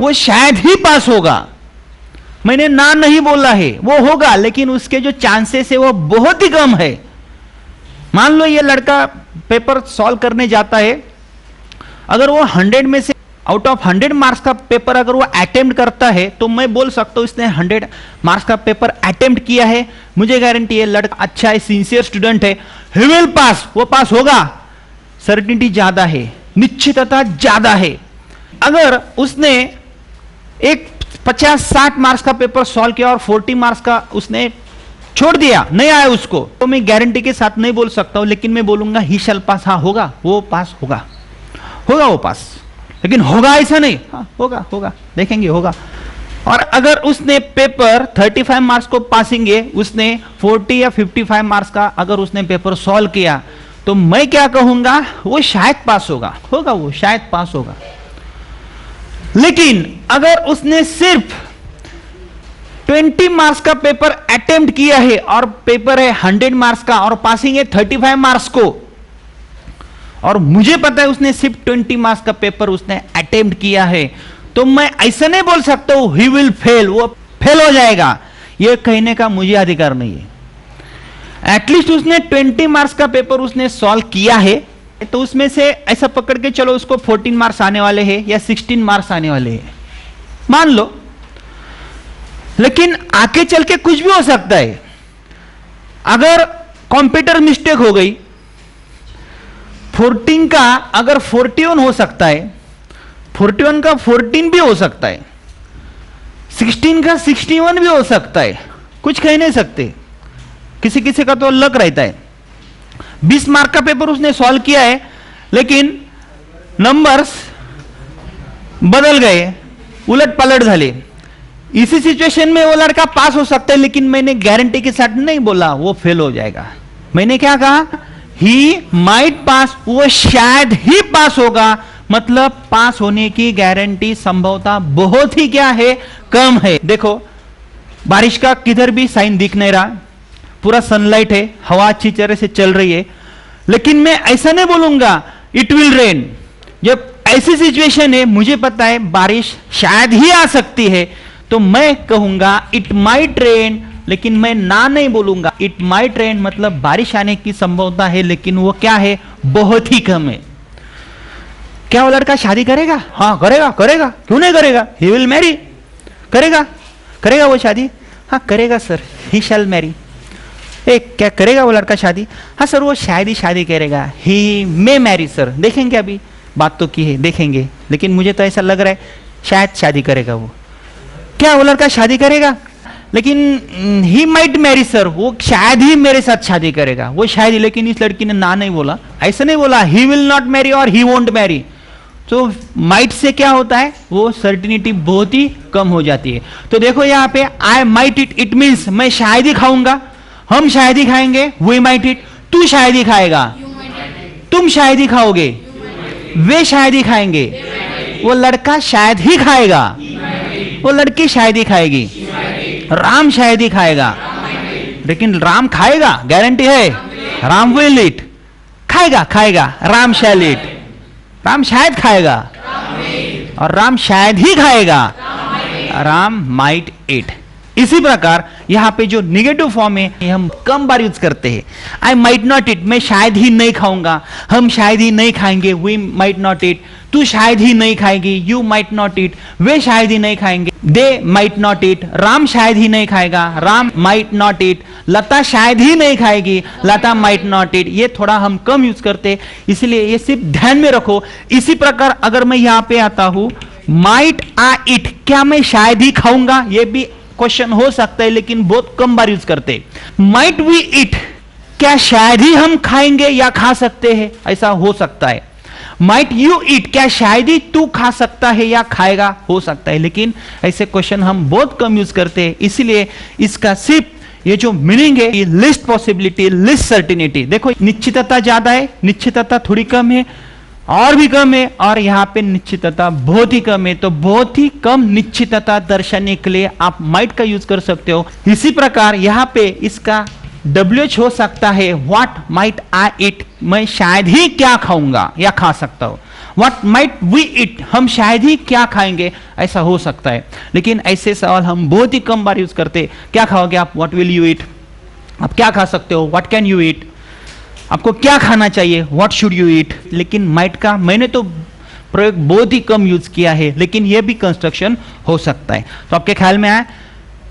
वो शायद ही पास होगा। मैंने ना नहीं बोला है, वो होगा, लेकिन उसके जो चांसेस है वो बहुत ही कम है। मान लो ये लड़का पेपर सॉल्व करने जाता है, अगर वो 100 में से आउट ऑफ 100 मार्क्स का पेपर अगर वो अटेम्प्ट करता है तो मैं बोल सकता हूं इसने 100 मार्क्स का पेपर अटेम्प्ट किया है, मुझे गारंटी है लड़का अच्छा है, सिंसियर स्टूडेंट है, ही विल पास, वो पास होगा। सर्टिनिटी ज्यादा है, निश्चितता ज्यादा है। अगर उसने एक 50-60 मार्क्स का पेपर सॉल्व किया और 40 मार्क्स का उसने छोड़ दिया, नहीं आया उसको, तो मैं गारंटी के साथ नहीं बोल सकता हूं, लेकिन मैं बोलूंगा ही शैल पास। हाँ होगा, वो पास होगा, होगा वो पास, लेकिन होगा ऐसा नहीं, हाँ होगा, होगा, देखेंगे होगा। और अगर उसने पेपर 35 मार्क्स को पासिंग है, उसने 40 या 55 मार्क्स का अगर उसने पेपर सॉल्व किया, तो मैं क्या कहूंगा, वो शायद पास होगा, होगा, वो शायद पास होगा। लेकिन अगर उसने सिर्फ 20 मार्क्स का पेपर अटेम्प्ट किया है और पेपर है 100 मार्क्स का और पासिंग है 35 मार्क्स को, और मुझे पता है उसने सिर्फ 20 मार्क्स का पेपर उसने अटेम्प्ट किया है, तो मैं ऐसा नहीं बोल सकता हूं ही विल फेल, वो फेल हो जाएगा, ये कहने का मुझे अधिकार नहीं है। एटलीस्ट उसने 20 मार्क्स का पेपर उसने सॉल्व किया है, तो उसमें से ऐसा पकड़ के चलो उसको 14 मार्क्स आने वाले हैं या 16 मार्क्स आने वाले हैं, मान लो। लेकिन आगे चल के कुछ भी हो सकता है। अगर कंप्यूटर मिस्टेक हो गई, 14 का अगर 41 हो सकता है, 41 का 14 भी हो सकता है, 16 का 61 भी हो सकता है, कुछ कह नहीं सकते, किसी किसी का तो लक रहता है। 20 मार्क का पेपर उसने सॉल्व किया है, लेकिन नंबर्स बदल गए, उलट पलट झाले, इसी सिचुएशन में वो लड़का पास हो सकता है, लेकिन मैंने गारंटी के साथ नहीं बोला वो फेल हो जाएगा। मैंने क्या कहा, ही माइट पास, वो शायद ही पास होगा, मतलब पास होने की गारंटी संभवता बहुत ही क्या है, कम है। देखो बारिश का किधर भी साइन दिख नहीं रहा, पूरा सनलाइट है, हवा अच्छी तरह से चल रही है, लेकिन मैं ऐसा नहीं बोलूंगा इट विल रेन। जब ऐसी सिचुएशन है, मुझे पता है बारिश शायद ही आ सकती है, तो मैं कहूंगा इट माइट रेन, लेकिन मैं ना नहीं बोलूंगा। इट माइट रेन मतलब बारिश आने की संभावना है, लेकिन वो क्या है, बहुत ही कम है। क्या वो लड़का शादी करेगा? हाँ करेगा, करेगा, क्यों नहीं करेगा, ही विल मैरी, करेगा, करेगा वो शादी, हाँ करेगा सर, ही शैल मैरी। क्या करेगा वो लड़का शादी? हाँ सर वो शायद ही शादी करेगा, ही मे मैरी सर, देखेंगे, अभी बात तो की है, देखेंगे, लेकिन मुझे तो ऐसा लग रहा है शायद शादी करेगा वो। क्या वो लड़का शादी करेगा? लेकिन ही माइट मैरी सर, वो शायद ही मेरे साथ शादी करेगा, वो शायद ही, लेकिन इस लड़की ने ना नहीं बोला, ऐसा नहीं बोला ही विल नॉट मैरी और ही वोंट मैरी। तो माइट से क्या होता है, वो सर्टिनिटी बहुत ही कम हो जाती है। तो देखो यहाँ पे I might it, it means मैं शायद ही खाऊंगा, हम शायद ही खाएंगे, वी माइट इट, तू शायद ही खाएगा, तुम शायद ही खाओगे, वे शायद ही खाएंगे, वो लड़का शायद ही खाएगा, वो लड़की शायद ही खाएगी, राम शायद ही खाएगा, लेकिन राम खाएगा, गारंटी है, राम विल ईट, खाएगा, खाएगा, राम शैल ईट, राम शायद खाएगा, और राम शायद ही खाएगा, राम माइट ईट। इसी प्रकार यहां पे जो निगेटिव फॉर्म है हम कम बार यूज करते हैं। आई माइट नॉट ईट, मैं शायद ही नहीं खाऊंगा, हम शायद ही नहीं खाएंगे, वी माइट नॉट ईट, तू शायद ही नहीं खाएगी, यू माइट नॉट ईट, वे शायद ही नहीं खाएंगे, they might not eat, Ram शायद ही नहीं खाएगा, राम माइट नॉट ईट, लता शायद ही नहीं खाएगी, लता माइट नॉट ईट। ये थोड़ा हम कम यूज करते हैं, इसलिए ये सिर्फ ध्यान में रखो। इसी प्रकार अगर मैं यहां पे आता हूं माइट आई ईट, क्या मैं शायद ही खाऊंगा, ये भी क्वेश्चन हो सकता है, लेकिन बहुत कम बार यूज करते। माइट वी ईट, क्या शायद ही हम खाएंगे या खा सकते हैं, ऐसा हो सकता है। माइट यू ईट, क्या शायद ही तू खा सकता है या खाएगा, हो सकता है, लेकिन ऐसे क्वेश्चन हम बहुत कम यूज करते हैं। इसलिए इसका सिर्फ ये जो मीनिंग है, ये लिस्ट पॉसिबिलिटी, लिस्ट सर्टिनिटी। देखो निश्चितता ज्यादा है, निश्चितता थोड़ी कम है, और भी कम है, और यहां पे निश्चितता बहुत ही कम है। तो बहुत ही कम निश्चितता दर्शाने के लिए आप माइट का यूज कर सकते हो। इसी प्रकार यहां पे इसका WH हो सकता है व्हाट माइट आई ईट, मैं शायद ही क्या खाऊंगा या खा सकता हूं। व्हाट माइट वी ईट, हम शायद ही क्या खाएंगे, ऐसा हो सकता है। लेकिन ऐसे सवाल हम बहुत ही कम बार यूज करते। क्या खाओगे आप, व्हाट विल यू ईट, आप क्या खा सकते हो, व्हाट कैन यू ईट, आपको क्या खाना चाहिए, व्हाट शुड यू ईट। लेकिन माइट का मैंने तो प्रयोग बहुत ही कम यूज किया है, लेकिन यह भी कंस्ट्रक्शन हो सकता है। तो आपके ख्याल में आया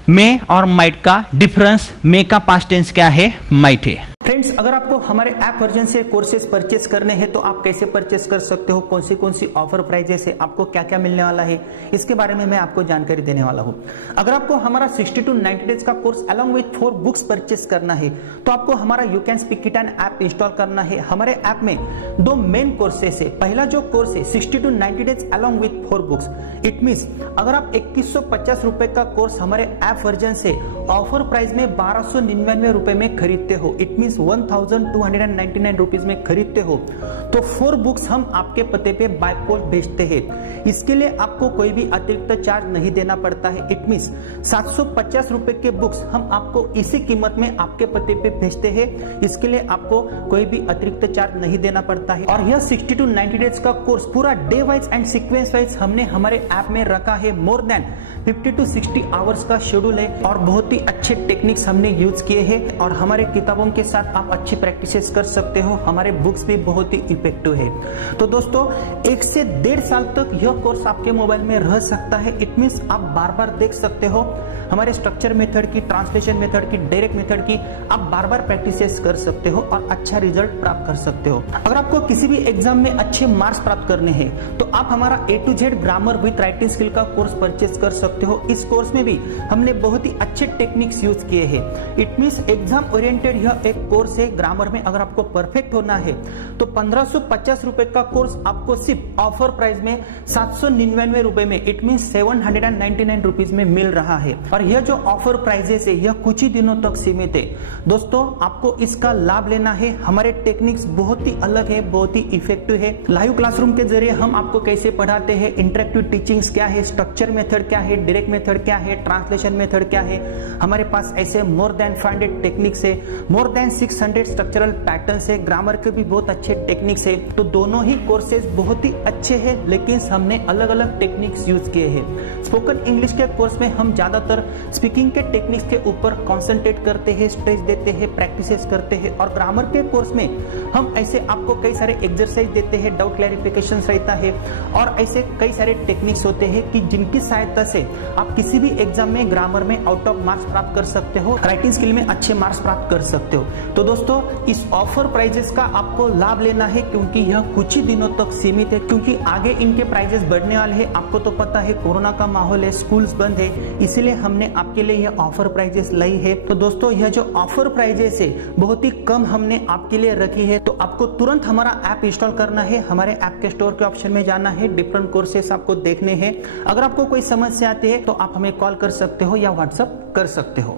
मे और माइट का डिफरेंस, मे का पास्ट टेंस क्या है, माइट है। फ्रेंड्स, अगर आपको हमारे ऐप वर्जन से कोर्सेज परचेस करने हैं तो आप कैसे परचेस कर सकते हो, कौन सी ऑफर प्राइजेस है, आपको क्या क्या मिलने वाला है, इसके बारे में मैं आपको जानकारी देने वाला हूं। अगर आपको हमारा 60 to 90 डेज का course along with 4 books purchase करना है तो आपको हमारा you can speak it an app install करना है। हमारे ऐप में 2 मेन कोर्सेस है। पहला जो कोर्स है 60 to 90 days along with 4 books, it means अगर आप 2150 रुपए का कोर्स हमारे ऐप वर्जन से ऑफर प्राइस में 1299 रुपए में खरीदते हो, इट मीन्स 1299 रुपीज में खरीदते हो, तो 4 बुक्स हम आपके पते पे बाय पोस्ट भेजते हैं। इसके लिए आपको कोई भी अतिरिक्त चार्ज नहीं देना पड़ता है। इट मीन्स 750 रुपए के बुक्स हम आपको इसी कीमत में आपके पते पे भेजते हैं। इसके लिए आपको कोई भी अतिरिक्त चार्ज नहीं देना पड़ता है। और यह 60 to 90 डेज का कोर्स पूरा day wise and sequence wise हमने हमारे ऐप में रखा है। मोर देन 50 to 60 आवर्स का शेड्यूल है और बहुत ही अच्छे टेक्निक्स हमने यूज किए हैं। और हमारे किताबों के साथ आप अच्छी प्रैक्टिसेस कर सकते हो। हमारे बुक्स भी बहुत ही इफेक्टिव है। तो दोस्तों 1 से 1.5 साल तक यह कोर्स आपके मोबाइल में रह सकता है। इट मीन्स आप बार बार देख सकते हो। हमारे स्ट्रक्चर मेथड की, ट्रांसलेशन मेथड की, डायरेक्ट मेथड की आप बार बार प्रैक्टिसेस कर सकते हो और अच्छा रिजल्ट प्राप्त कर सकते हो। अगर आपको किसी भी एग्जाम में अच्छे मार्क्स प्राप्त करने हैं तो आप हमारा A to Z grammar with writing skill का कोर्स परचेस कर सकते हो। इस कोर्स में भी हमने बहुत ही अच्छे टेक्निक्स यूज किए हैं। इट मीन्स एग्जाम ओरिएंटेड यह एक कोर्स है। ग्रामर में अगर आपको परफेक्ट होना है तो 1550 रुपए का कोर्स आपको सिर्फ ऑफर प्राइस में 799 रुपए में, इट मीन 799 रुपीज में मिल रहा है। और यह जो ऑफर प्राइजेस है यह कुछ ही दिनों तक सीमित है। दोस्तों आपको इसका लाभ लेना है। हमारे टेक्निक्स बहुत ही अलग है, बहुत ही इफेक्टिव है। लाइव क्लासरूम के जरिए हम आपको कैसे पढ़ाते हैं, इंटरेक्टिव टीचिंग्स क्या है, स्ट्रक्चर मेथड क्या है, डायरेक्ट मेथड क्या है, ट्रांसलेशन मेथड क्या है। हमारे पास ऐसे मोर देन 500 टेक्निक्स है, मोर देन 600 स्ट्रक्चरल पैटर्न्स है, ग्रामर के भी बहुत अच्छे टेक्निक्स है। तो दोनों ही कोर्सेज बहुत ही अच्छे हैं, लेकिन हमने अलग अलग टेक्निक्स यूज किए हैं। स्पोकन इंग्लिश के कोर्स में हम ज्यादातर स्पीकिंग के टेक्निक्स के ऊपर कॉन्सेंट्रेट करते हैं, स्ट्रेस देते हैं, प्रैक्टिसेस करते हैं। और ग्रामर के कोर्स में हम ऐसे आपको कई सारे एक्सरसाइज देते हैं, डाउट क्लैरिफिकेशन रहता है और ऐसे कई सारे टेक्निक्स होते हैं कि जिनकी सहायता से आप किसी भी एग्जाम में ग्रामर में आउट ऑफ मार्क्स प्राप्त कर सकते हो, राइटिंग स्किल में अच्छे मार्क्स प्राप्त कर सकते हो। तो दोस्तों इस ऑफर प्राइजेस का आपको लाभ लेना है क्योंकि यह कुछ ही दिनों तक सीमित है, क्योंकि आगे इनके प्राइजेस बढ़ने वाले हैं। आपको तो पता है कोरोना का माहौल है, स्कूल्स बंद है, इसीलिए हमने आपके लिए यह ऑफर प्राइजेस लाई है। तो दोस्तों यह जो ऑफर प्राइजेस है बहुत ही कम हमने आपके लिए रखी है। तो आपको तुरंत हमारा ऐप इंस्टॉल करना है, हमारे ऐप के स्टोर के ऑप्शन में जाना है, डिफरेंट कोर्सेस आपको देखने हैं। अगर आपको कोई समस्या आती है तो आप हमें कॉल कर सकते हो या व्हाट्सएप कर सकते हो।